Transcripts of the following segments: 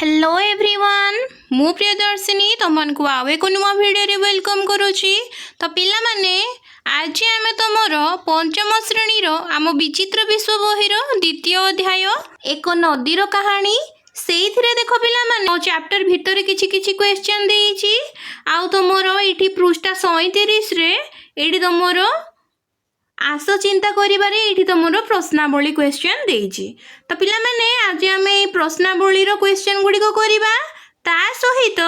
Hello everyone मु प्रियदर्शिनी तुमको आउ एक नुआ भिडियो वेलकम करुच्ची। तो पिला माने आज आम तुमर पंचम श्रेणी आम विचित्र विश्व बहिर द्वितीय अध्याय एक नदीर कहानी से देख पिला माने चैप्टर भितर किछि किछि क्वेश्चन देइछि आउ तुमर एठी पृष्ठा 37 रे एठी तुमर आस चिंता करिबारे एठी तुमर प्रश्नावली क्वेश्चन देइछि। तो पिला माने आज आमे प्रश्नावली रो क्वेश्चन गुडी को करिबा ता सहित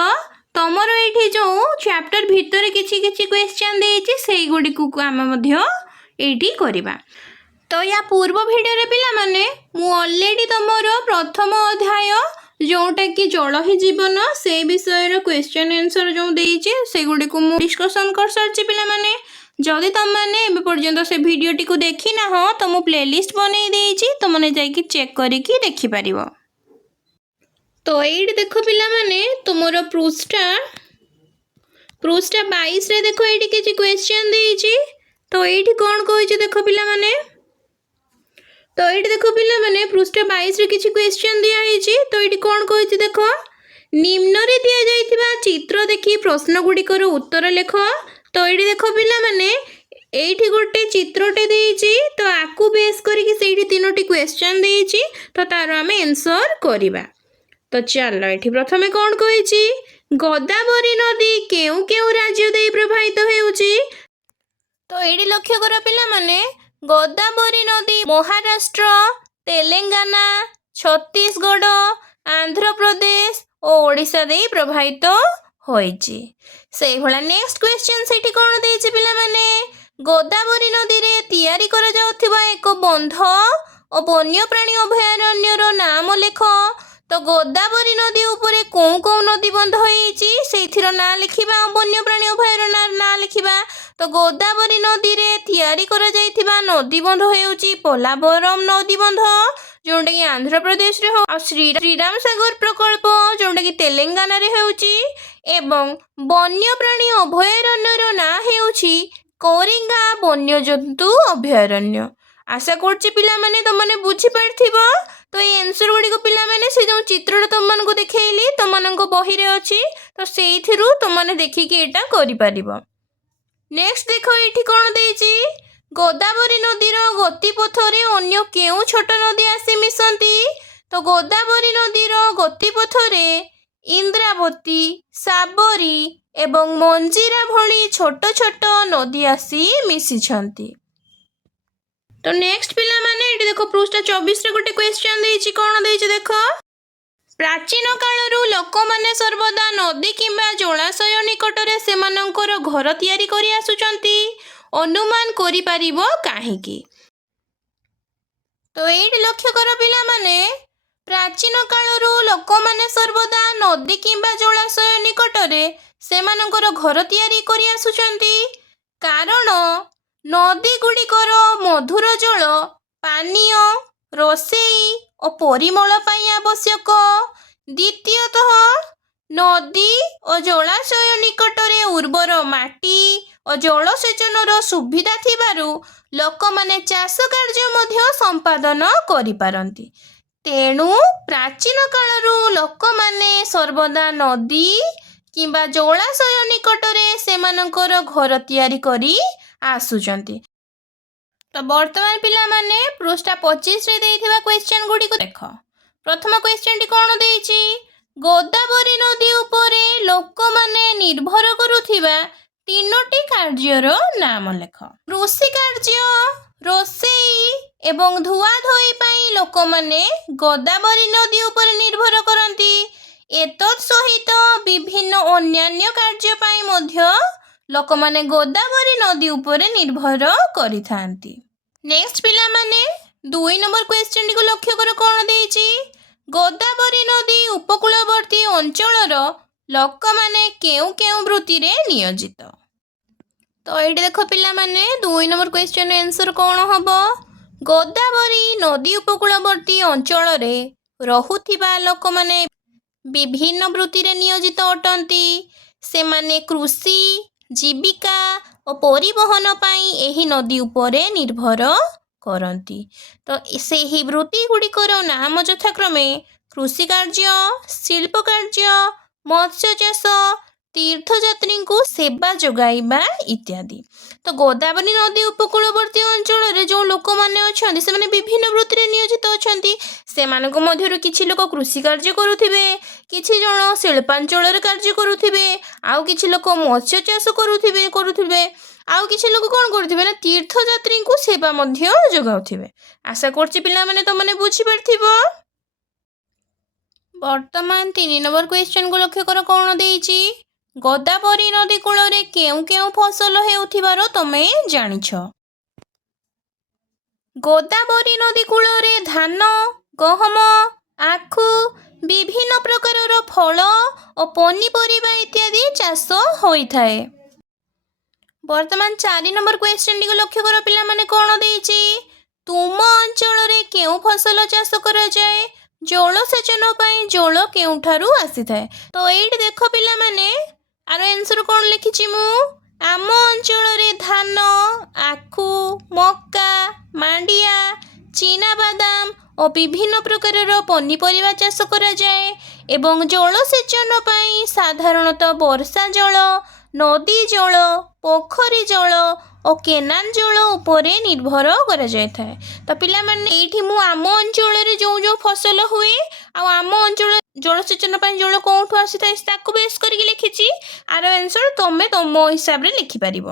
तुमर एठी जो चैप्टर भितर किछि किछि क्वेश्चन देइछि सेही गुडी को आमे मध्य एठी करिबा। तो या पूर्व वीडियो रे पिला माने मु ऑलरेडी तुमर प्रथम अध्याय जोटा कि जल ही जीवन से विषय रो क्वेश्चन आंसर जो देइछि से गुडी को मु डिस्कशन कर सरछि। पिला माने जदि तुम मैंने पर्यंत से भिडियोटी को देखी ना हो तो मु प्लेलिस्ट बनई देइछि तुमने जाइए चेक करिकी देखि परिबो। तो ये देख पिला माने तुमर पृष्ठा 22 रे देखो ये किछि क्वेश्चन देइछि। तो ये कौन कहिछि देखो पिला माने तो ये देखो पिला माने पृष्ठा 22 रे किछि क्वेश्चन दिया हिछि। तो ये कौन कहिछि देखो निम्न रे दिया जाइथिबा चित्र देखि प्रश्न गुडी रो उत्तर लेख। तो ये देख पिला माने एठी गोटे चित्रटे देइछि तो आकु बेस करिकि सेठी तीनोटी क्वेश्चन देइछि तो तार आमे आंसर करिबा। तो चलो एठी प्रथमे कोन कहिछि गोदावरी नदी केउ केउ राज्य देई प्रवाहित हेउछि। तो एठी लक्ष्य कर पिला माने गोदावरी नदी महाराष्ट्र तेलंगाना छत्तीसगढ़ आंध्र प्रदेश और ओडिशा देई प्रवाहित होइछि। से भला नेक्स्ट क्वेश्चन सेठी कोन देइछि पिला माने गोदावरी नदी रे तयारी करा जाउथिबा एक बंध और वन्यप्राणी अभयारण्य रो नाम लेख। तो गोदावरी नदी ऊपर कोन कोन नदी बंध होइछि सेथिरो ना लिखिबा वन्यप्राणी अभयारण्य ना लिखिबा। तो गोदावरी नदी रे तयारी करा जाइथिबा नदी बंध हेउछि पोलावरम नदी बंध जोंटा कि आंध्र प्रदेश रे हो श्रीराम सागर प्रकल्प जोंटा कि तेलंगाना रे हेउछि एवं वन्यप्राणी अभयारण्यर ना हेउछि कोरिंगा वन्यजंतु अभयारण्य। आशा करछि पिला माने तमने बुझी पारथिबो। तो ये आंसर गुडी को पिला माने से जो चित्र तमन को देखेइली तमन को बही रे अछि तो सेइथिरु तमने देखि कि एटा करि परिबो। नेक्स्ट देखो एठी कोन देइछि गोदावरी नदीर गतिपथ रे अन्य केउ छोट नदी आसी मिसंती। तो गोदावरी नदीर गतिपथ रे इंद्रावती साबरी एवं मंजीरा भली छोट छोट नदी आसी मिसी छंती। तो नेक्स्ट पिला माने एठी देखो पृष्ठ 24 रे गोटे क्वेश्चन देइछि कोन देइछि देखो प्राचीन कालरू लोक माने सर्वदा नदी किंबा जलाशय निकट रे सेमानंकर घर तयारी करि आसुचंती अनुमान करि परिबो काहेकि। तो एठी लक्ष्य कर पिला माने प्राचीन कालरू लोक माने सर्वदा नदी किंबा जलाशय निकट रे सेमानंकर घर तयारी करि आसुचंती कारण नदी गुड़िकर मधुर जल पानीय रोषेई और परिमल पाई आवश्यक। द्वितीयतः नदी और जलाशय निकट रे उर्वर माटी और जलसेचन सुविधा थिबारु लोक माने चाष कार्य मध्य संपादन करि पारंती। तेणु प्राचीन कालरू लोक माने सर्वदा नदी किंबा जलाशय निकट रे सेमानंकर घर तयारी करी आसुचंती। तो वर्तमान पिला माने पृष्ठ 25 रे देइथिबा क्वेश्चन गुडी को देख। प्रथम क्वेश्चन टी कोन देइछि गोदावरी नदी ऊपरे लोक माने निर्भर करूथिबा तीनोटी कार्यर नाम लेख। कृषि कार्य रोषेई एवं धुआ धोई पाई लोक माने गोदावरी नदी ऊपर निर्भर करंती। एतत् सहित विभिन्न अन्यान्य कार्य पाई मध्य लोक माने गोदावरी नदी ऊपर निर्भर करिथांती। नेक्स्ट पिला माने 2 नंबर क्वेश्चन टी को लक्ष्य कर कोन देइछि गोदावरी नदी उपकूलवर्ती अंचलर लोक माने केउ केउ वृत्ति रे नियोजित। तो एठी देखो पिला माने 2 नंबर क्वेश्चन आंसर कोन हबो गोदावरी नदी उपकूलवर्ती अंचल रे रहुथिबा लोक माने विभिन्न वृत्ति रे नियोजित अटंती। से माने कृषि जीविका और परिवहन पाई एही नदी उपरे निर्भर करंती। तो सेही वृत्ति गुड़िकर नाम यथाक्रमे କୃଷି କାର୍ଯ୍ୟ, ଶିଳ୍ପ କାର୍ଯ୍ୟ, ମତ୍ସ୍ୟ ଚାଷ, ତୀର୍ଥଯାତ୍ରୀଙ୍କୁ ସେବା ଯୋଗାଇବା ଇତ୍ୟାଦି। ତ ଗୋଦାବରୀ ନଦୀ ଉପକୂଳବର୍ତ୍ତୀ ଅଞ୍ଚଳରେ ଯେଉଁ ଲୋକମାନେ ଅଛନ୍ତି ସେମାନେ ବିଭିନ୍ନ ବୃତ୍ତିରେ ନିୟୋଜିତ ଅଛନ୍ତି। ସେମାନଙ୍କ ମଧ୍ୟରୁ କିଛି ଲୋକ କୃଷି କାର୍ଯ୍ୟ କରୁଥିବେ, କିଛି ଜଣ ଶିଳ୍ପାଞ୍ଚଳରେ କାର୍ଯ୍ୟ କରୁଥିବେ, ଆଉ କିଛି ଲୋକ ମତ୍ସ୍ୟ ଚାଷ କରୁଥିବେ, ଆଉ କିଛି ଲୋକ କ'ଣ କରୁଥିବେ ନା ତୀର୍ଥଯାତ୍ରୀଙ୍କୁ ସେବା ମଧ୍ୟ ଯୋଗାଉଥିବେ। ଆଶା କରୁଛି ପିଲାମାନେ ତମମାନେ ବୁଝିପାରିଥିବ। ବର୍ତ୍ତମାନ 3 ନମ୍ବର କ୍ୱେଶ୍ଚନକୁ ଲକ୍ଷ୍ୟ କର କ'ଣ ଦେଇଛି। ଗୋଦାବରୀ ନଦୀ କୂଳରେ କେଉଁ କେଉଁ ଫସଲ ହେଉଥିବାର ତମେ ଜାଣିଛ? ଗୋଦାବରୀ ନଦୀ କୂଳରେ ଧାନ, ଗହମ, ଆଖୁ, ବିଭିନ୍ନ ପ୍ରକାରର ଫଳ ଓ ପନିପରିବା ଇତ୍ୟାଦି ଚାଷ ହୋଇଥାଏ। ବର୍ତ୍ତମାନ 4 ନମ୍ବର କ୍ୱେଶ୍ଚନଟିକୁ ଲକ୍ଷ୍ୟ କର ପିଲାମାନେ କ'ଣ ଦେଇଛି। ତୁମ ଅଞ୍ଚଳରେ କେଉଁ ଫସଲ ଚାଷ କରାଯାଏ? ଜଳସେଚନ ପାଇଁ ଜଳ କେଉଁଠାରୁ ଆସିଥାଏ? ତ ଏଇଠି ଦେଖ ପିଲାମାନେ, ଆର ଆନ୍ସର କ'ଣ ଲେଖିଛି ମୁଁ? ଆମ ଅଞ୍ଚଳରେ ଧାନ, ଆଖୁ, ମକା, ମାଣ୍ଡିଆ, ଚିନାବାଦାମ ଓ ବିଭିନ୍ନ ପ୍ରକାରର ପନିପରିବା ଚାଷ କରାଯାଏ ଏବଂ ଜଳସେଚନ ପାଇଁ ସାଧାରଣତଃ ବର୍ଷା ଜଳ, ନଦୀ ଜଳ, ପୋଖରୀ ଜଳ ଓ କେନାଲ ଜଳ ଉପରେ ନିର୍ଭର କରାଯାଇଥାଏ। ତ ପିଲାମାନେ ଏଇଠି ମୁଁ ଆମ ଅଞ୍ଚଳରେ ଯେଉଁ ଫସଲ ହୁଏ ଆଉ ଆମ ଅଞ୍ଚଳ ଜଳସେଚନ ପାଇଁ ଜଳ କେଉଁଠୁ ଆସିଥାଏ ତାକୁ ବେସ୍ କରିକି ଲେଖିଛି। ଆର ଆନ୍ସର ତମେ ତମ ହିସାବରେ ଲେଖିପାରିବ।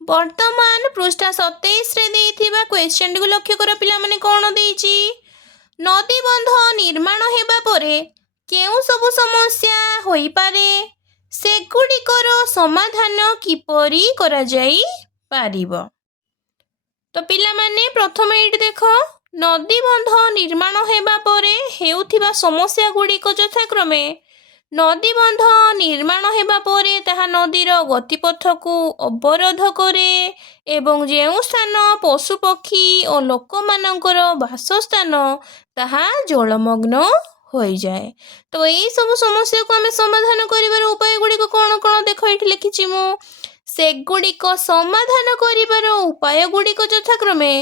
ବର୍ତ୍ତମାନ ପୃଷ୍ଠା 27ରେ ଦେଇଥିବା କ୍ୱେଶ୍ଚନଟିକୁ ଲକ୍ଷ୍ୟ କର ପିଲାମାନେ କ'ଣ ଦେଇଛି। ନଦୀବନ୍ଧ ନିର୍ମାଣ ହେବା ପରେ କେଉଁ ସବୁ ସମସ୍ୟା ହୋଇପାରେ? ସେଗୁଡ଼ିକର ସମାଧାନ କିପରି କରାଯାଇପାରିବ? ତ ପିଲାମାନେ ପ୍ରଥମେ ଏଇଠି ଦେଖ, ନଦୀବନ୍ଧ ନିର୍ମାଣ ହେବା ପରେ ହେଉଥିବା ସମସ୍ୟା ଗୁଡ଼ିକ ଯଥାକ୍ରମେ ନଦୀବନ୍ଧ ନିର୍ମାଣ ହେବା ପରେ ତାହା ନଦୀର ଗତିପଥକୁ ଅବରୋଧ କରେ ଏବଂ ଯେଉଁ ସ୍ଥାନ ପଶୁପକ୍ଷୀ ଓ ଲୋକମାନଙ୍କର ବାସସ୍ଥାନ ତାହା ଜଳମଗ୍ନ ହୋଇଯାଏ। ତ ଏହିସବୁ ସମସ୍ୟାକୁ ଆମେ ସମାଧାନ କରିବାର ଉପାୟ ଗୁଡ଼ିକ କ'ଣ କ'ଣ ଦେଖ ଏଇଠି ଲେଖିଛି ମୁଁ। ସେଗୁଡ଼ିକ ସମାଧାନ କରିବାର ଉପାୟ ଗୁଡ଼ିକ ଯଥାକ୍ରମେ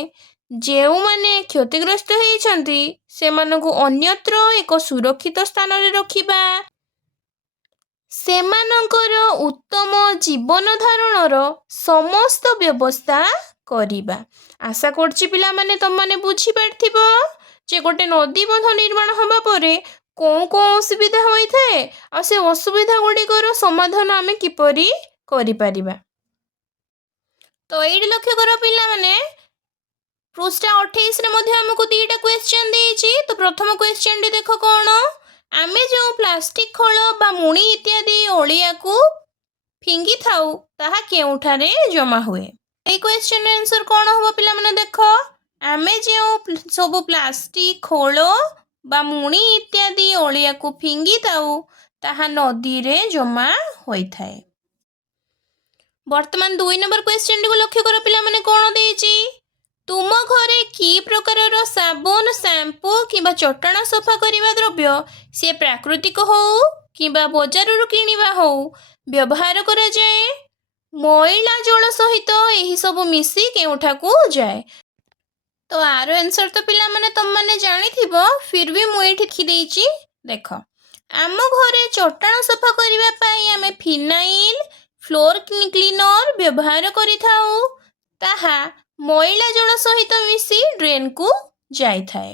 ଯେଉଁମାନେ କ୍ଷତିଗ୍ରସ୍ତ ହୋଇଛନ୍ତି ସେମାନଙ୍କୁ ଅନ୍ୟତ୍ର ଏକ ସୁରକ୍ଷିତ ସ୍ଥାନରେ ରଖିବା, ସେମାନଙ୍କର ଉତ୍ତମ ଜୀବନ ଧାରଣର ସମସ୍ତ ବ୍ୟବସ୍ଥା କରିବା। ଆଶା କରୁଛି ପିଲାମାନେ ତମମାନେ ବୁଝିପାରିଥିବ ଯେ ଗୋଟେ ନଦୀବନ୍ଧ ନିର୍ମାଣ ହେବା ପରେ କେଉଁ ଅସୁବିଧା ହୋଇଥାଏ ଆଉ ସେ ଅସୁବିଧା ଗୁଡ଼ିକର ସମାଧାନ ଆମେ କିପରି କରିପାରିବା। ତ ଏଇଠି ଲକ୍ଷ୍ୟ କର ପିଲାମାନେ, ପୃଷ୍ଠା 28ରେ ମଧ୍ୟ ଆମକୁ 2ଟା କ୍ୱେଶ୍ଚନ ଦେଇଛି। ତ ପ୍ରଥମ କ୍ୱେଶ୍ଚନଟି ଦେଖ କ'ଣ। ଆମେ ଯେଉଁ ପ୍ଲାଷ୍ଟିକ ଖୋଳ ବା ମୁଣି ଇତ୍ୟାଦି ଅଳିଆକୁ ଫିଙ୍ଗିଥାଉ ତାହା କେଉଁଠାରେ ଜମା ହୁଏ? এই କ୍ୱେଶ୍ଚନର ଆନ୍ସର କ'ଣ ହେବ ପିଲାମାନେ ଦେଖ। ଆମେ ଯେଉଁ ସବୁ ପ୍ଲାଷ୍ଟିକ ଖୋଳ ବା ମୁଣି ଇତ୍ୟାଦି ଅଳିଆକୁ ଫିଙ୍ଗିଥାଉ ତାହା ନଦୀରେ ଜମା ହୋଇଥାଏ। ବର୍ତ୍ତମାନ 2 ନମ୍ବର କ୍ୱେଶ୍ଚନଟିକୁ ଲକ୍ଷ୍ୟ କର ପିଲାମାନେ କ'ଣ ଦେଇଛି। ତୁମ ଘରେ କି ପ୍ରକାରର ସାବୁନ, ଶ୍ୟାମ୍ପୁ କିମ୍ବା ଚଟାଣ ସଫା କରିବା ଦ୍ରବ୍ୟ, ସେ ପ୍ରାକୃତିକ ହେଉ କିମ୍ବା ବଜାରରୁ କିଣିବା ହେଉ ବ୍ୟବହାର କରାଯାଏ? ମଇଳା ଜଳ ସହିତ ଏହିସବୁ ମିଶି କେଉଁଠାକୁ ଯାଏ? ତ ଆର ଆନ୍ସର ତ ପିଲାମାନେ ତମମାନେ ଜାଣିଥିବ, ଫିର୍ ବି ମୁଁ ଏଇଠି ଲେଖିଦେଇଛି। ଦେଖ, ଆମ ଘରେ ଚଟାଣ ସଫା କରିବା ପାଇଁ ଆମେ ଫିନାଇଲ, ଫ୍ଲୋର କ୍ଲିନର ବ୍ୟବହାର କରିଥାଉ। ତାହା ମଇଳା ଜଳ ସହିତ ମିଶି ଡ୍ରେନ୍କୁ ଯାଇଥାଏ।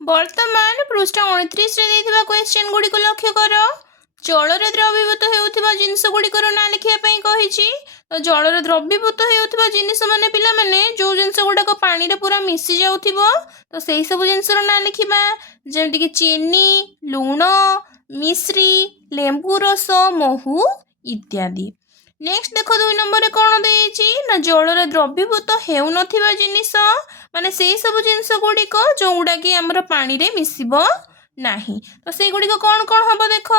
ବର୍ତ୍ତମାନ ପୃଷ୍ଠା 29ରେ ଦେଇଥିବା କ୍ୱେଶ୍ଚନ ଗୁଡ଼ିକୁ ଲକ୍ଷ୍ୟ କର। ଜଳରେ ଦ୍ରବୀଭୂତ ହେଉଥିବା ଜିନିଷ ଗୁଡ଼ିକର ନାଁ ଲେଖିବା ପାଇଁ କହିଛି। ତ ଜଳରେ ଦ୍ରବୀଭୂତ ହେଉଥିବା ଜିନିଷ ମାନେ ପିଲାମାନେ ଯେଉଁ ଜିନିଷ ଗୁଡ଼ାକ ପାଣିରେ ପୁରା ମିଶି ଯାଉଥିବ ତ ସେଇ ସବୁ ଜିନିଷର ନାଁ ଲେଖିବା, ଯେମିତିକି ଚିନି, ଲୁଣ, ମିଶ୍ରି, ଲେମ୍ବୁ ରସ, ମହୁ ଇତ୍ୟାଦି। ନେକ୍ସଟ ଦେଖ 2 ନମ୍ବରରେ କ'ଣ ଦେଇଛି ନା ଜଳରେ ଦ୍ରବୀଭୂତ ହେଉନଥିବା ଜିନିଷ ମାନେ ସେଇ ସବୁ ଜିନିଷ ଗୁଡ଼ିକ ଯେଉଁଗୁଡ଼ାକି ଆମର ପାଣିରେ ମିଶିବ ନାହିଁ। ତ ସେଇଗୁଡ଼ିକ କ'ଣ କ'ଣ ହେବ ଦେଖ।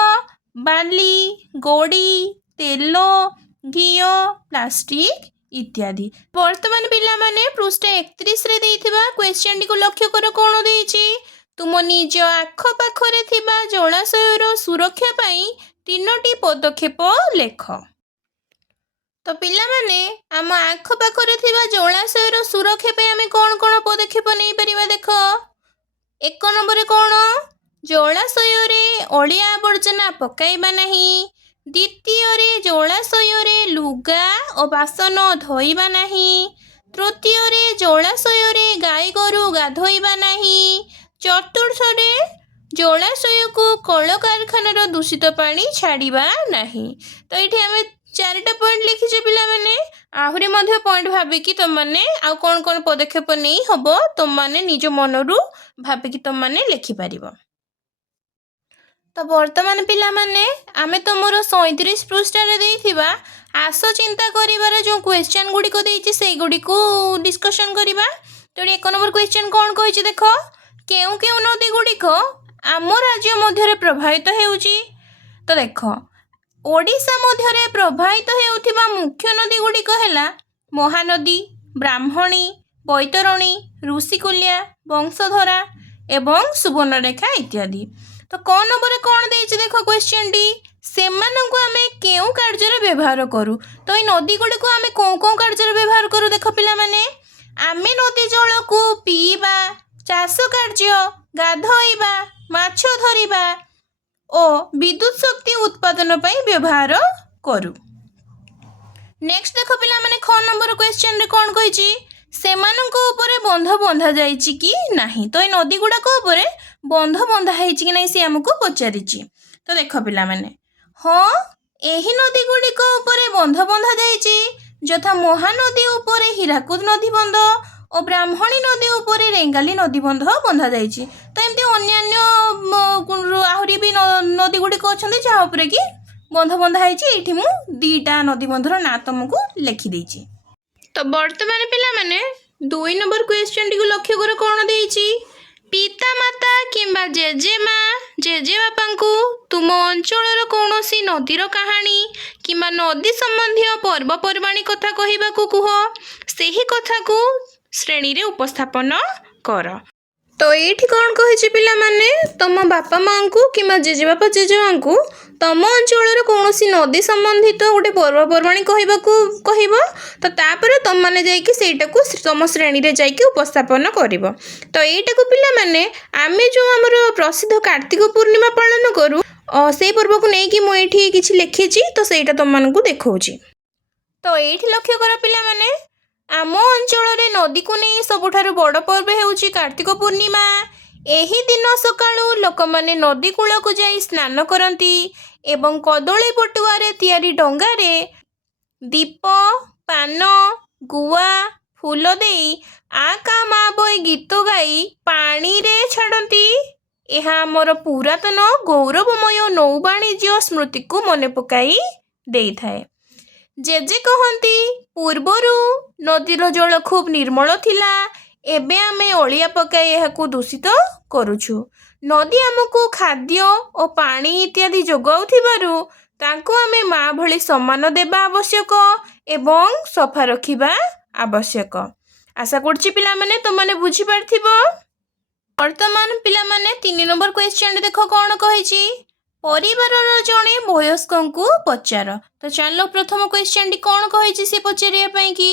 ବାଲି, ଗୋଡ଼ି, ତେଲ, ଘିଅ, ପ୍ଲାଷ୍ଟିକ ଇତ୍ୟାଦି। ବର୍ତ୍ତମାନ ପିଲାମାନେ ପୃଷ୍ଠା 31ରେ ଦେଇଥିବା କ୍ୱେଶ୍ଚନଟିକୁ ଲକ୍ଷ୍ୟ କର କ'ଣ ଦେଇଛି। ତୁମ ନିଜ ଆଖପାଖରେ ଥିବା ଜଳାଶୟର ସୁରକ୍ଷା ପାଇଁ 3ଟି ପଦକ୍ଷେପ ଲେଖ। ତ ପିଲାମାନେ ଆମ ଆଖପାଖରେ ଥିବା ଜଳାଶୟର ସୁରକ୍ଷା ପାଇଁ ଆମେ କ'ଣ କ'ଣ ପଦକ୍ଷେପ ନେଇପାରିବା ଦେଖ। ଏକ ନମ୍ବରରେ କ'ଣ? ଜଳାଶୟରେ ଅଳିଆ ଆବର୍ଜନା ପକାଇବା ନାହିଁ। ଦ୍ୱିତୀୟରେ ଜଳାଶୟରେ ଲୁଗା ଓ ବାସନ ଧୋଇବା ନାହିଁ। ତୃତୀୟରେ ଜଳାଶୟରେ ଗାଈ ଗୋରୁ ଗାଧୋଇବା ନାହିଁ। ଚତୁର୍ଥରେ ଜଳାଶୟକୁ କଳକାରଖାନାର ଦୂଷିତ ପାଣି ଛାଡ଼ିବା ନାହିଁ। ତ ଏଇଠି ଆମେ 4ଟା ପଏଣ୍ଟ ଲେଖିଛେ ପିଲାମାନେ। ଆହୁରି ମଧ୍ୟ ପଏଣ୍ଟ ଭାବିକି ତୁମମାନେ ଆଉ କ'ଣ କ'ଣ ପଦକ୍ଷେପ ନେଇ ହେବ ତୁମମାନେ ନିଜ ମନରୁ ଭାବିକି ତୁମମାନେ ଲେଖିପାରିବ। ତ ବର୍ତ୍ତମାନ ପିଲାମାନେ ଆମେ ତୁମର 37 ପୃଷ୍ଠାରେ ଦେଇଥିବା ଆସ ଚିନ୍ତା କରିବାର ଯେଉଁ କ୍ୱେଶ୍ଚନ୍ ଗୁଡ଼ିକ ଦେଇଛି ସେଇଗୁଡ଼ିକୁ ଡିସ୍କସନ୍ କରିବା। ତ ଏଠି 1 ନମ୍ବର କ୍ୱେଶ୍ଚନ୍ କ'ଣ କହିଛି ଦେଖ, କେଉଁ କେଉଁ ନଦୀ ଗୁଡ଼ିକ ଆମ ରାଜ୍ୟ ମଧ୍ୟରେ ପ୍ରବାହିତ ହେଉଛି? ତ ଦେଖ, ଓଡ଼ିଶା ମଧ୍ୟରେ ପ୍ରବାହିତ ହେଉଥିବା ମୁଖ୍ୟ ନଦୀ ଗୁଡ଼ିକ ହେଲା ମହାନଦୀ, ବ୍ରାହ୍ମଣୀ, ବୈତରଣୀ, ଋଷିକୁଲ୍ୟା, ବଂଶଧରା ଏବଂ ସୁବର୍ଣ୍ଣରେଖା ଇତ୍ୟାଦି। ତ କ ନମ୍ବରରେ କ'ଣ ଦେଇଛି ଦେଖ କ୍ୱେଶ୍ଚନଟି, ସେମାନଙ୍କୁ ଆମେ କେଉଁ କାର୍ଯ୍ୟରେ ବ୍ୟବହାର କରୁ? ତ ଏଇ ନଦୀ ଗୁଡ଼ିକୁ ଆମେ କେଉଁ କେଉଁ କାର୍ଯ୍ୟରେ ବ୍ୟବହାର କରୁ ଦେଖ ପିଲାମାନେ। ଆମେ ନଦୀ ଜଳକୁ ପିଇବା, ଚାଷ କାର୍ଯ୍ୟ, ଗାଧୋଇବା, ମାଛ ଧରିବା ଓ ବିଦ୍ୟୁତ ଶକ୍ତି ଉତ୍ପାଦନ ପାଇଁ ବ୍ୟବହାର କରୁ। ନେକ୍ସଟ ଦେଖ ପିଲାମାନେ, খ ନମ୍ବର କ୍ୱେଶ୍ଚନରେ କ'ଣ କହିଛି, ସେମାନଙ୍କ ଉପରେ ବନ୍ଧ ବନ୍ଧା ଯାଇଛି କି ନାହିଁ? ତ ଏଇ ନଦୀ ଗୁଡ଼ାକ ଉପରେ ବନ୍ଧ ବନ୍ଧା ହେଇଛି କି ନାହିଁ ସେ ଆମକୁ ପଚାରିଛି। ତ ଦେଖ ପିଲାମାନେ, ହଁ ଏହି ନଦୀ ଗୁଡ଼ିକ ଉପରେ ବନ୍ଧ ବନ୍ଧା ଯାଇଛି, ଯଥା ମହାନଦୀ ଉପରେ ହୀରାକୁଦ ନଦୀ ବନ୍ଧ ଓ ବ୍ରାହ୍ମଣୀ ନଦୀ ଉପରେ ରେଙ୍ଗାଲି ନଦୀ ବନ୍ଧ ବନ୍ଧା ଯାଇଛି। ତ ଏମିତି ଅନ୍ୟାନ୍ୟ ଆହୁରି ବି ନଦୀ ଗୁଡ଼ିକ ଅଛନ୍ତି ଯାହା ଉପରେ କି ବନ୍ଧ ବନ୍ଧା ହେଇଛି। ଏଇଠି ମୁଁ 2ଟା ନଦୀ ବନ୍ଧର ନାଁ ତୁମକୁ ଲେଖିଦେଇଛି। ତ ବର୍ତ୍ତମାନ ପିଲାମାନେ 2 ନମ୍ବର କ୍ୱେଶ୍ଚନଟିକୁ ଲକ୍ଷ୍ୟ କର କ'ଣ ଦେଇଛି, ପିତାମାତା କିମ୍ବା ଜେଜେମା ଜେଜେବାପାଙ୍କୁ ତୁମ ଅଞ୍ଚଳର କୌଣସି ନଦୀର କାହାଣୀ କିମ୍ବା ନଦୀ ସମ୍ବନ୍ଧୀୟ ପର୍ବପର୍ବାଣୀ କଥା କହିବାକୁ କୁହ। ସେହି କଥାକୁ ଶ୍ରେଣୀରେ ଉପସ୍ଥାପନ କର। ତ ଏଇଠି କ'ଣ କହିଛି ପିଲାମାନେ, ତମ ବାପା ମାଆଙ୍କୁ କିମ୍ବା ଜେଜେବାପା ଜେଜେମାଙ୍କୁ ତମ ଅଞ୍ଚଳର କୌଣସି ନଦୀ ସମ୍ବନ୍ଧିତ ଗୋଟେ ପର୍ବପର୍ବାଣୀ କହିବାକୁ କହିବ। ତ ତାପରେ ତୁମମାନେ ଯାଇକି ସେଇଟାକୁ ତମ ଶ୍ରେଣୀରେ ଯାଇକି ଉପସ୍ଥାପନ କରିବ। ତ ଏଇଟାକୁ ପିଲାମାନେ ଆମେ ଯେଉଁ ଆମର ପ୍ରସିଦ୍ଧ କାର୍ତ୍ତିକ ପୂର୍ଣ୍ଣିମା ପାଳନ କରୁ ସେଇ ପର୍ବକୁ ନେଇକି ମୁଁ ଏଇଠି କିଛି ଲେଖିଛି, ତ ସେଇଟା ତୁମମାନଙ୍କୁ ଦେଖାଉଛି। ତ ଏଇଠି ଲକ୍ଷ୍ୟ କର ପିଲାମାନେ, ଆମ ଅଞ୍ଚଳରେ ନଦୀକୁ ନେଇ ସବୁଠାରୁ ବଡ଼ ପର୍ବ ହେଉଛି କାର୍ତ୍ତିକ ପୂର୍ଣ୍ଣିମା। ଏହି ଦିନ ସକାଳୁ ଲୋକମାନେ ନଦୀ କୂଳକୁ ଯାଇ ସ୍ନାନ କରନ୍ତି ଏବଂ କଦଳୀ ପଟୁଆରେ ତିଆରି ଡଙ୍ଗାରେ ଦୀପ, ପାନ, ଗୁଆ, ଫୁଲ ଦେଇ ଆ କା ମା ବଇ ଗୀତ ଗାଇ ପାଣିରେ ଛାଡ଼ନ୍ତି। ଏହା ଆମର ପୁରାତନ ଗୌରବମୟ ନୌବାଣିଜ୍ୟ ସ୍ମୃତିକୁ ମନେ ପକାଇ ଦେଇଥାଏ। ଜେଜେ କହନ୍ତି, ପୂର୍ବରୁ ନଦୀର ଜଳ ଖୁବ୍ ନିର୍ମଳ ଥିଲା, ଏବେ ଆମେ ଅଳିଆ ପକାଇ ଏହାକୁ ଦୂଷିତ କରୁଛୁ। ନଦୀ ଆମକୁ ଖାଦ୍ୟ ଓ ପାଣି ଇତ୍ୟାଦି ଯୋଗାଉଥିବାରୁ ତାଙ୍କୁ ଆମେ ମା ଭଳି ସମ୍ମାନ ଦେବା ଆବଶ୍ୟକ ଏବଂ ସଫା ରଖିବା ଆବଶ୍ୟକ। ଆଶା କରୁଛି ପିଲାମାନେ ତୁମମାନେ ବୁଝିପାରିଥିବ। ବର୍ତ୍ତମାନ ପିଲାମାନେ 3 ନମ୍ବର କ୍ୱେଶ୍ଚନରେ ଦେଖ କ'ଣ କହିଛି, ପରିବାରର ଜଣେ ବୟସ୍କଙ୍କୁ ପଚାର। ତ ଚାଲ ପ୍ରଥମ କ୍ୱେଶ୍ଚନଟି କ'ଣ କହିଛି ସେ ପଚାରିବା ପାଇଁ କି।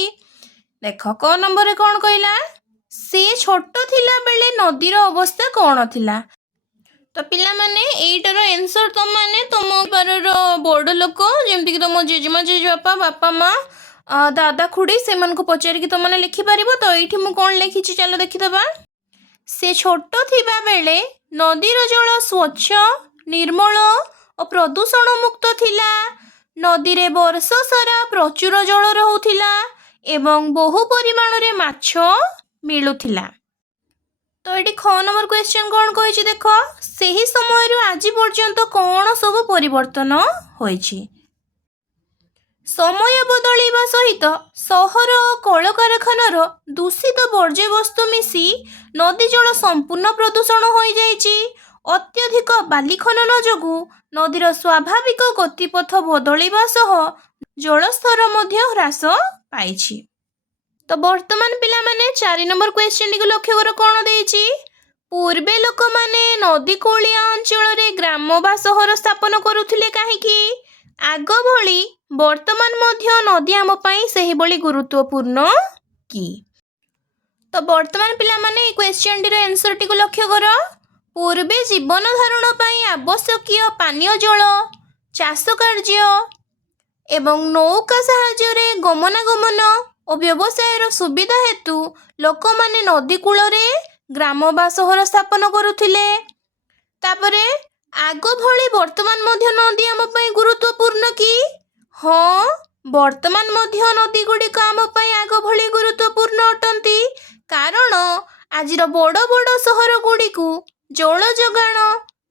ଦେଖ କ ନମ୍ବରରେ କ'ଣ କହିଲା, ସେ ଛୋଟ ଥିଲାବେଳେ ନଦୀର ଅବସ୍ଥା କ'ଣ ଥିଲା? ତ ପିଲାମାନେ ଏଇଟାର ଆନ୍ସର ତୁମମାନେ ତୁମ ପରିବାରର ବଡ଼ ଲୋକ ଯେମିତିକି ତୁମ ଜେଜେମା ଜେଜେବାପା, ବାପା ମା, ଦାଦା ଖୁଡ଼ି ସେମାନଙ୍କୁ ପଚାରିକି ତୁମମାନେ ଲେଖିପାରିବ। ତ ଏଇଠି ମୁଁ କ'ଣ ଲେଖିଛି ଚାଲ ଦେଖିଦେବା। ସେ ଛୋଟ ଥିବାବେଳେ ନଦୀର ଜଳ ସ୍ୱଚ୍ଛ, ନିର୍ମଳ ଓ ପ୍ରଦୂଷଣ ମୁକ୍ତ ଥିଲା। ନଦୀରେ ବର୍ଷ ସାରା ପ୍ରଚୁର ଜଳ ରହୁଥିଲା ଏବଂ ବହୁ ପରିମାଣରେ ମାଛ ମିଳୁଥିଲା। ତ ଏଠି খ ନମ୍ବର କ୍ୱେଶ୍ଚନ କ'ଣ କହିଛି ଦେଖ, ସେହି ସମୟରୁ ଆଜି ପର୍ଯ୍ୟନ୍ତ କ'ଣ ସବୁ ପରିବର୍ତ୍ତନ ହୋଇଛି? ସମୟ ବଦଳିବା ସହିତ ସହର ଓ କଳକାରଖାନାର ଦୂଷିତ ବର୍ଜ୍ୟବସ୍ତୁ ମିଶି ନଦୀ ଜଳ ସମ୍ପୂର୍ଣ୍ଣ ପ୍ରଦୂଷଣ ହୋଇଯାଇଛି। ଅତ୍ୟଧିକ ବାଲି ଖନନ ଯୋଗୁଁ ନଦୀର ସ୍ୱାଭାବିକ ଗତିପଥ ବଦଳିବା ସହ ଜଳସ୍ତର ମଧ୍ୟ ହ୍ରାସ ପାଇଛି। ତ ବର୍ତ୍ତମାନ ପିଲାମାନେ 4 ନମ୍ବର କ୍ୱେଶ୍ଚନଟିକୁ ଲକ୍ଷ୍ୟ କର କ'ଣ ଦେଇଛି, ପୂର୍ବେ ଲୋକମାନେ ନଦୀ କୂଳିଆ ଅଞ୍ଚଳରେ ଗ୍ରାମ ବା ସହର ସ୍ଥାପନ କରୁଥିଲେ କାହିଁକି? ଆଗ ଭଳି ବର୍ତ୍ତମାନ ମଧ୍ୟ ନଦୀ ଆମ ପାଇଁ ସେହିଭଳି ଗୁରୁତ୍ୱପୂର୍ଣ୍ଣ କି? तो वर्तमान पिलामाने ए क्वेश्चन टीर आंसर टी को लक्ष्य कर। पूर्वे जीवन धारण पई आवश्यक पानीय जल चाष कार्य एवं नौका साहाय्य गमनागमन और व्यवसायर सुविधा हेतु लोक माने नदी कूल ग्राम बा सहर स्थापन करुथिले। तापरे आग भली वर्तमान मध्य नदी आम पई गुरुत्वपूर्ण कि? हाँ, वर्तमान मध्य नदी गुड़िक आम पई आग भली गुरुत्वपूर्ण अटंती। कारण आजिर बड़ बड़ सहर गुड़िकु जल जोगाण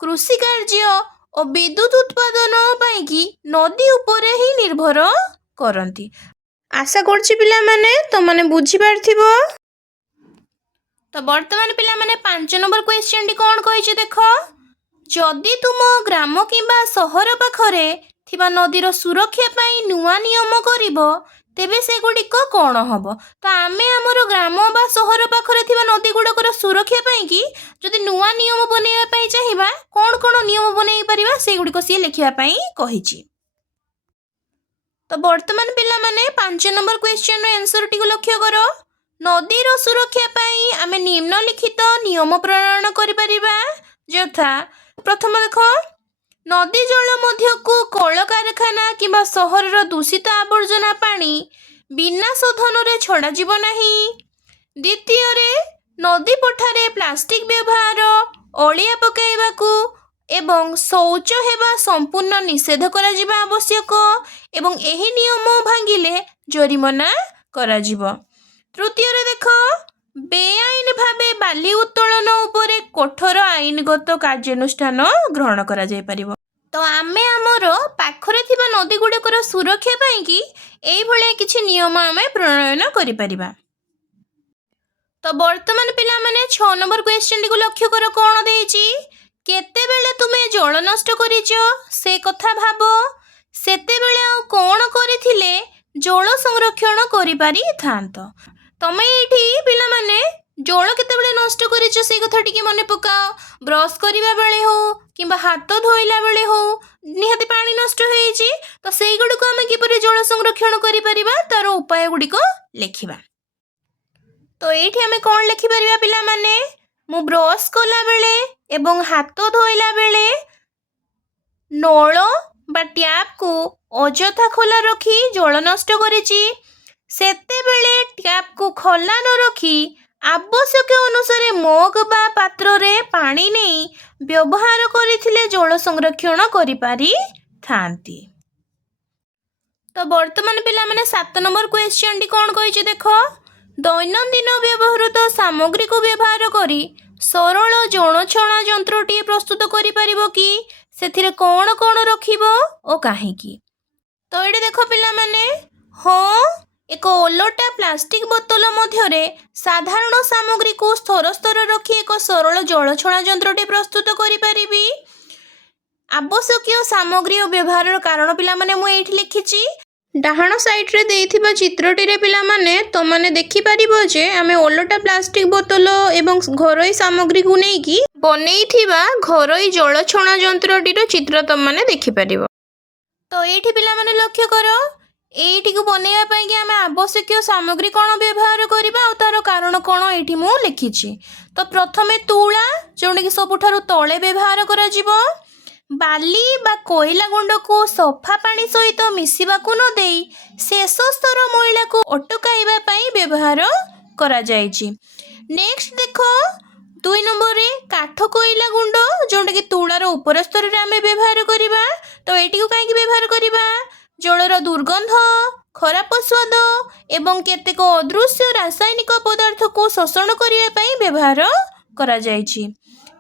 कृषि कार्य और विद्युत उत्पादन पाई नदी उपरे ही निर्भर करती। आशा करछि पिला माने तो माने बुझी पारथिबो। तो वर्तमान पिला माने 5 नंबर क्वेश्चन टी कोन कहिছে देख। जदि तुम ग्राम किंबा सहर पाखरे थिबा नदीर सुरक्षा पाई नुआ नियम करिवो तेबे से गुड़िक कौन हम? तो आमे आमर ग्राम बा सहर पाखरे थिबा नदी गुड़कर सुरक्षा पाई कि जदि नुआ नियम बनैया पाई चाहिबा कौन कौन नियम बनई परिबा से गुड़िक सी लिखिया पाई कहिछि। तो वर्तमान पिला माने 5 नंबर क्वेश्चन रो आंसर टी को लक्ष्य करो। नदीर सुरक्षा पाई आमे निम्नलिखित नियम प्रणयन करि परिबा। यथा प्रथम देख, नदी जल मध्यकु कल कारखाना किंबा सहरर दूषित आवर्जना पानी बिना शोधन रे छड़ा जीव नाही। द्वितीय रे नदी पठारे प्लास्टिक व्यवहार अलिया पकाइबाकू एवं शौच हेबा संपूर्ण निषेध करा जिबा आवश्यक एवं एही नियम भांगिले जरिमाना करा जिवो। तृतीय रे देख, बेआईन भावे बाली उत्तोलन उपरे कठोर आईनगत कार्यानुष्ठान ग्रहण करा जाय परिबो। तो आमे आमर पाखरे थिबा नदी गुड़िकर सुरक्षा पाई कि एई भलिया किछि नियम आमे प्रणयन करि परिबा। तो वर्तमान पिला माने 6 नंबर क्वेश्चन टी को लक्ष्य कर कोन देछि। केते बेले तुमे जल नष्ट करिचो से कथा भाबो। सेते बेले आ कोन करिथिले जल संरक्षण करि पारि थांत। तमे एठी पिला माने जल केते बेले नष्ट करिचो से कथा टिके मने पकाओ। ब्रश करिबा बेले हो किंबा हाथ धोइला बेले हो निहाती पानी नष्ट होईची। तो सेई गुडी को हम किपरि जल संरक्षण करि परिबा तार उपाय गुडी को लेखिबा। तो एठी हमें कोन लेखि परिबा पिला माने, मु ब्रश कला बेले एवं हाथ धोइला बेले नळ बा ट्याप को अजथा खोला रखी जल नष्ट करिची। सेते बेले ट्याप को खोला न रखी आवश्यक अनुसार मग बा पात्र रे पानी नहीं व्यवहार करिथिले जल संरक्षण करि पारि थांती। तो वर्तमान पिला माने 7 नंबर क्वेश्चन टी कोन कहिছে देख। दैनंदिन व्यवहृत सामग्री को व्यवहार करी सरल जण छणा यंत्रटी प्रस्तुत करि परिबो कि सेथिरे कोन कोन रखिबो ओ काहेकि। तो एडी देखो पिला माने, हाँ, एक ओलटा प्लास्टिक बोतल मध्यरे साधारण सामग्री को स्तर स्तर रखी एक सरल जल छणा यंत्रटी प्रस्तुत करि परिबी। आवश्यक सामग्री और व्यवहार कारण पिला माने मु एठी लिखिची। डाहाण साइड रे देइथिबा चित्रटी रे पिला माने तो माने देखि परिबो जे आमे ओलटा प्लास्टिक बोतल एवं घरोई सामग्री को नै कि बनेइथिबा घरोई जल छणा यंत्रटी रो चित्र तो माने देखि परिबो। तो एठी पिला माने लक्ष्य करो, एठी को बनेया पई कि आमे आवश्यक सामग्री कोन व्यवहार करिबा और तार कारण कोन एठी मु लिखिची। तो प्रथमे तुळा जोंडे कि सबुठारु तळे व्यवहार करा जिवो। बाली बा कोयला गुंड को सफा पानी सहित मिसिबा को न देई शेष स्तर मैला को अटकाइबा पई व्यवहार करा जायछि। नेक्स्ट देखो 2 नंबर रे काठ कोयला गुंड जोंडे कि तुळार ऊपर स्तर रे आमे व्यवहार करिबा। तो एठी को काई कि व्यवहार करिबा, जलर दुर्गंध खराब स्वाद एवं केतेक अदृश्य रासायनिक पदार्थ को शोषण करिया पई व्यवहार करा जायछि।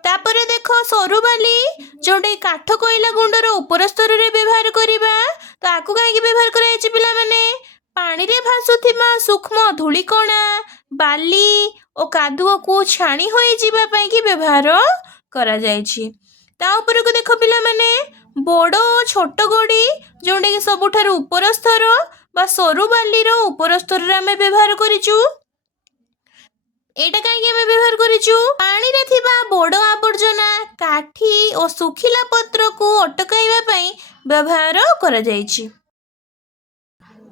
तापरे देखो सरू बाली जोडे काठ कोयला गुंडर ऊपर स्तर रे व्यवहार करिबा। तो आकु काई कि व्यवहार करायछि पिला माने, पानी रे भासुथिबा सूक्ष्म धूलिकणा बाली और कादुओ को छाणी होई जिबा पई कि व्यवहार करा जायछि। ता ऊपर को देखो पिला माने बड़ और छोट गड़ी जोडे कि सबुठार ऊपर स्तर बा सरू बाली रो ऊपर स्तर रे आमे व्यवहार करिचु। एटा काई आमे व्यवहार करिचु, पानी रे थिबा बड़ आवर्जना काठी और सुखिला पत्र को अटकाइबा पई व्यवहार करा जायछि।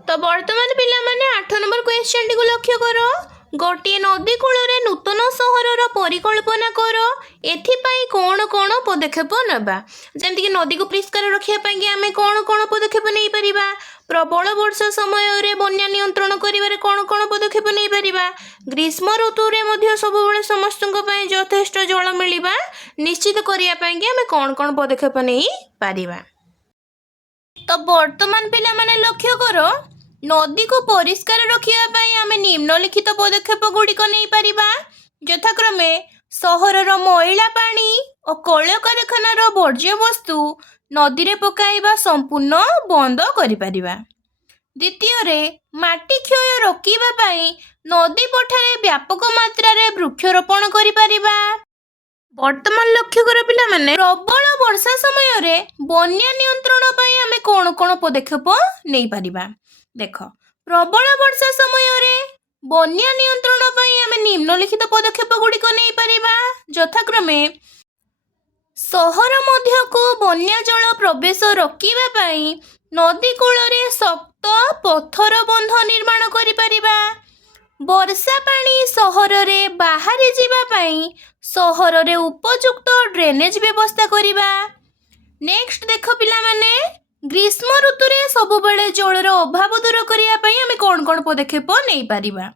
तो वर्तमान पिला माने 8 नंबर क्वेश्चन टी को लक्ष्य करो। गोटे नदी कूल नूतन सहरर परिकल्पना कर एथिपाई कौन कौन पदक्षेप नवा जमती नदी को परिष्कार रखापी आम कौन कौन पदक्षेप नहीं पारिबा प्रबल वर्षा समय बन्या नियंत्रण करिबारे कौन कौन पदक्षेप नहीं पारिबा ग्रीष्म ऋतु में सब समस्त यथेष्ट जल मिलवा निश्चित करने आम कौन कौन पदक्षेप नहीं पारिबा। तो वर्तमान पिला माने लक्ष्य कर नदी को परिष्कार रखापी आम निम्नलिखित पदक्षेप गुड़िक नहीं पारिबा यथाक्रमे सहरर मैला पानी और कल कारखानार वर्ज्य वस्तु नदी रे पकाइबा संपूर्ण बंद करिपारिबा। द्वितीय माटी क्षय रोकिबा पई नदी पठारे व्यापक मात्रा रे वृक्षरोपण करिपारिबा। वर्तमान लक्ष्य कर पिला माने प्रबल वर्षा समय रे बन्या नियंत्रण पई आमे कोन कोन पदक्षेप नहीं पारिबा। देख प्रबल वर्षा समय रे बन्या नियंत्रण पई आमे निम्नलिखित पदक्षेप गुड़िक नहीं पारिबा यथाक्रमे सहर मध्य को बन्या जल प्रवेश रोकिबा पई नदी कूल रे शक्त पत्थर बंध निर्माण करिपारिबा। वर्षा पानी सहर रे बाहरी जीवा पई सहर रे उपयुक्त ड्रेनेज व्यवस्था करिबा। नेक्स्ट देख पिला माने ग्रीष्म ऋतु रे सब बेले जलर अभाव दूर करिया पई हमें कौन कौन पदक्षेप नहीं पारिबा।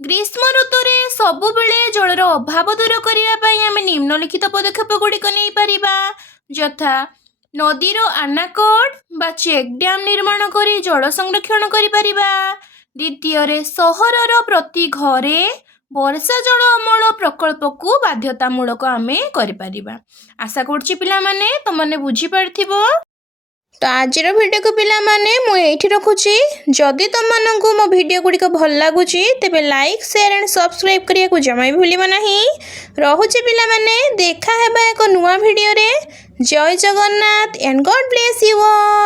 ग्रीष्म ऋतु रे सब बेले जलर अभाव दूर करिया पई हमें निम्नलिखित पदक्षेप गुड़िक नहीं पारिबा यथा नदीर आनाकट बा चेक डैम निर्माण करी जल संरक्षण करि पारिबा। द्वितीय सहरर प्रति घरे वर्षा जल अमल प्रकल्प को बाध्यतामूलक आमे करि पारिबा। आशा करछि पिला माने तमने बुझी पारथिबो। तो आज भिडियो को पिला माने मु एठी रखुची जदि तुम मानू मो भिडियो गुड़िक भल लगुच तेबे लाइक शेयर एंड सब्सक्राइब करिया को जमा भी भूलिबा नहीं। रहुची पिला माने देखा हेबा एक नुआ भिडियो रे। जय Jagannath and God bless you all.